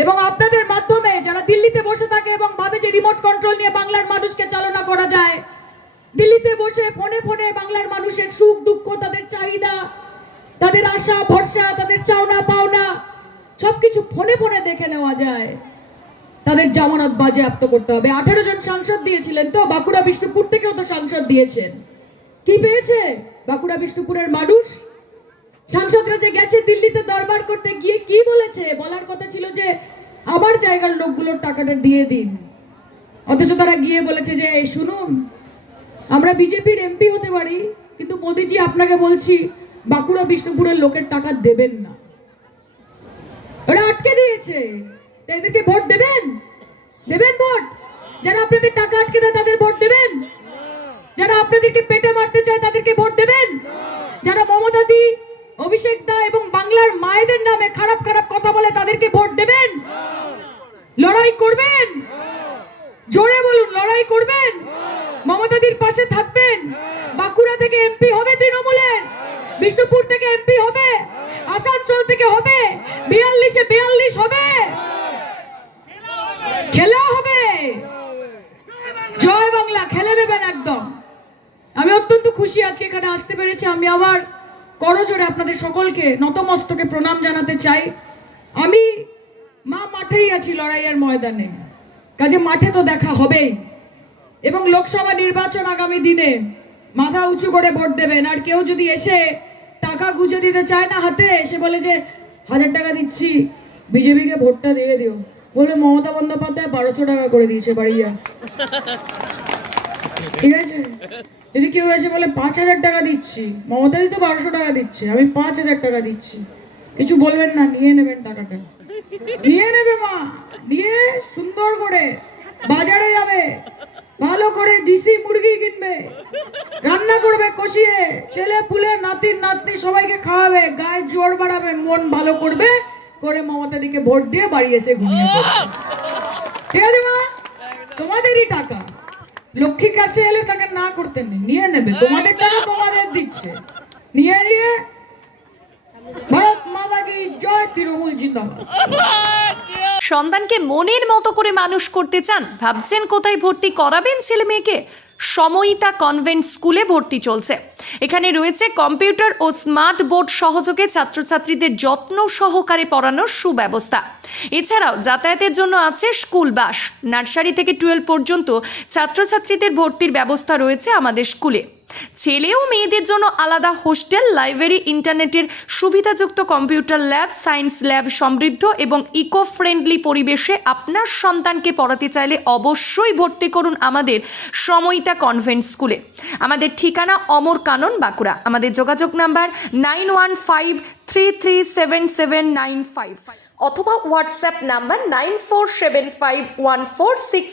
এবং আপনাদের মাধ্যমে যারা দিল্লিতে বসে থাকে এবং ভাবে যে রিমোট কন্ট্রোল নিয়ে বাংলার মানুষকে চালনা করা যায়, দিল্লিতে বসে ফোনে ফোনে বাংলার মানুষের সুখ দুঃখ, তাদের চাহিদা, তাদের আশা ভরসা, তাদের চাওনা পাওনা সবকিছু ফোনে ফোনে দেখে নেওয়া যায়, তাদের জামানত বাজেয়াপ্ত করতে হবে। 18 জন সাংসদ দিয়েছিলেন তো, বাঁকুড়া বিষ্ণুপুর থেকেও তো সাংসদ দিয়েছেন। কি পেয়েছে বাঁকুড়া বিষ্ণুপুরের মানুষ? সাংসদরা যে গেছে দিল্লিতে দরবার করতে গিয়ে কি বলেছে? বলার কথা ছিল যে আমার জায়গার লোকগুলোর টাকাটা দিয়ে দিন, অথচ তারা গিয়ে বলেছে যে শুনুন, আমরা বিজেপির এমপি হতে পারি, কিন্তু মোদিজি আপনাকে বলছি বাঁকুড়া বিষ্ণুপুরের লোকের টাকা দেবেন না। ওরা আটকে দিয়েছে। এদেরকে ভোট দেবেন? দেবেন ভোট? যারা আপনাদের টাকা আটকে দেয় তাদের ভোট দেবেন? যারা আপনাদেরকে পেটে মারতে চায় তাদেরকে ভোট দেবেন? যারা মমতা দি, অভিষেক দা এবং বাংলার মায়েদের নামে খারাপ খারাপ কথা বলে তাদেরকে ভোট দেবেন? লড়াই করবেন? জোরে বলুন, লড়াই করবেন? মমতাদির পাশে থাকবেন? বাঁকুড়া থেকে এমপি হবে তৃণমূলের, বিষ্ণুপুর থেকে এমপি হবে, আসানসোল থেকে হবে, 42-এ 42 হবে, খেলা হবে। জয় বাংলা, খেলে দেবেন একদম। আমি অত্যন্ত খুশি আজকে এখানে আসতে পেরেছি। আমি আবার করজোড়ে আপনাদের সকলকে নতমস্তকে প্রণাম জানাতে চাই। আমি মাঠেই আছি, লড়াইয়ের ময়দানে, কাজে মাঠে তো দেখা হবেই। এবং লোকসভা নির্বাচন আগামী দিনে, মাথা উঁচু করে ভোট দেবেন। আর কেউ যদি এসে টাকা গুঁজে দিতে চায় না হাতে, এসে বলে যে 1000 টাকা দিচ্ছি, বিজেপিকে ভোটটা দিয়ে দিও, বলে মমতা বন্দ্যোপাধ্যায় 1200 টাকা করে দিয়েছে বাড়িয়া, ঠিক আছে? যদি কেউ এসে বলে 5000 টাকা দিচ্ছি, মমতাদি তো 1200 টাকা দিচ্ছে, আমি 5000 টাকা দিচ্ছি, কিছু বলবেন না, নিয়ে নেবেন টাকাটা, নিয়ে নেবে মা, নিয়ে সুন্দর করে বাজারে যাবে, ভালো করে দেশি মুরগি কিনবে, রান্না করবে কষিয়ে, ছেলে পুলে নাতির নাতনি সবাইকে খাওয়াবে, গায়ে জোর বাড়াবে, মন ভালো করবে, করে মমতাদিকে ভোট দিয়ে বাড়ি এসে ঘুমিয়ে পড়বে। ঠিক আছে মা? তোমাদেরই টাকা, লক্ষ্মীর কাছে এলে তাকে না করতে নেই, নিয়ে নেবে, তোমাদের টাকা তোমাদের দিচ্ছে, নিয়ে নিয়ে ভারত মাতা কি জয়, তৃণমূল জিন্দাবাদ। সন্তানকে মনের মতো করে মানুষ করতে চান? ভাবছেন কোথায় ভর্তি করাবেন ছেলে মেয়েকে? সময়িতা কনভেন্ট স্কুলে ভর্তি চলছে। এখানে রয়েছে কম্পিউটার ও স্মার্ট বোর্ড সহযোগে ছাত্রছাত্রীদের যত্ন সহকারে পড়ানোর সুব্যবস্থা। এছাড়াও যাতায়াতের জন্য আছে স্কুল বাস। নার্সারি থেকে 12 পর্যন্ত ছাত্রছাত্রীদের ভর্তির ব্যবস্থা রয়েছে আমাদের স্কুলে। ছেলে ও মেয়েদের জন্য আলাদা হোস্টেল, লাইব্রেরি, ইন্টারনেটের সুবিধাযুক্ত কম্পিউটার ল্যাব, সায়েন্স ল্যাব সমৃদ্ধ এবং ইকো ফ্রেন্ডলি পরিবেশে আপনার সন্তানকে পড়াতে চাইলে অবশ্যই ভর্তি করুন আমাদের সময়িতা কনভেন্ট স্কুলে। আমাদের ঠিকানা অমর কানন, বাঁকুড়া। আমাদের যোগাযোগ নাম্বার 9153377955 অথবা হোয়াটসঅ্যাপ নাম্বার 94751466